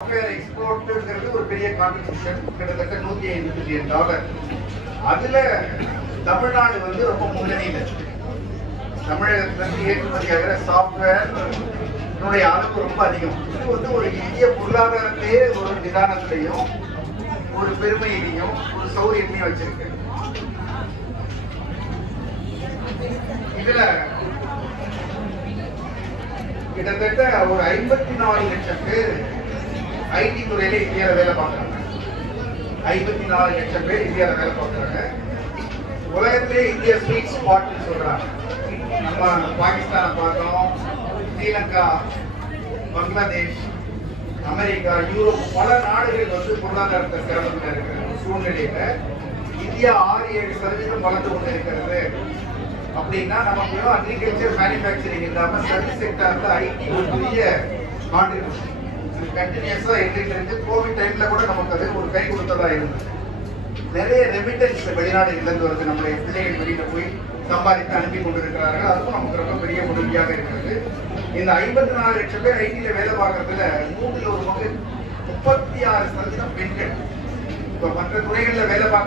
எக்ஸ்போர்ட்ங்கிறது ஒரு பெரிய கான்ட்ரிபியூஷன் கிட்டத்தட்ட $150 பில்லியன். அதுல தமிழ்நாடு வந்து ரொம்ப முன்னணியில் இருக்கு. தமிழகத்திலிருந்து ஏற்றுமதியாகிற சாஃப்ட்வேர் அளவு ரொம்ப அதிகம். இது வந்து ஒரு இந்திய பொருளாதாரத்தையே ஒரு நிதானத்திலையும் ஒரு பெருமையிலையும் ஒரு சௌரியத்தையும் வச்சிருக்கு. இதுல கிட்டத்தட்ட ஒரு 54 லட்சம் பேர் ஐடி துறையில இந்தியாவில் வேலை பார்க்கறாங்க. 54 லட்சம் பேர் இந்தியாவில் வேலை பார்க்கறாங்க. உலகத்திலே இந்தியா ஸ்வீட் ஸ்பாட் சொல்றாங்க. நம்ம பாகிஸ்தானை பார்த்தோம், ஸ்ரீலங்கா, பங்களாதேஷ், அமெரிக்கா, யூரோப் பல நாடுகள் வந்து பொருளாதாரத்தை சிறப்புல இருக்கிற சூழ்நிலையில இந்தியா 6-7% வளர்ந்து கொண்டு இருக்கிறது. அப்படின்னா நமக்கு அக்ரிகல்ச்சர் மேனுஃபேக்சரிங் இல்லாம சர்வீஸ் செக்டர்ல ஐடி ஒரு பெரிய கான்ட்ரிபியூஷன் கண்டினியூஸா இருந்து கோவிட் டைம்ல கூட நமக்கு அது ஒரு கை கொடுத்ததா இருந்தது. நிறைய ரெமிட்டன்ஸ் வெளிநாடுகள்ல இருந்து வருது. நம்முடைய பிள்ளைகள் வெளியில போய் சம்பாதித்து அனுப்பி கொண்டிருக்கிறார்கள். அதுவும் நமக்கு ரொம்ப பெரிய உதவியாக இருக்கிறது. இந்த 54 லட்சம் பேர் ஐடியில வேலை பார்க்கறதுல 1/3 36% பெண்கள். இப்ப மற்ற துறைகள்ல வேலை பார்க்க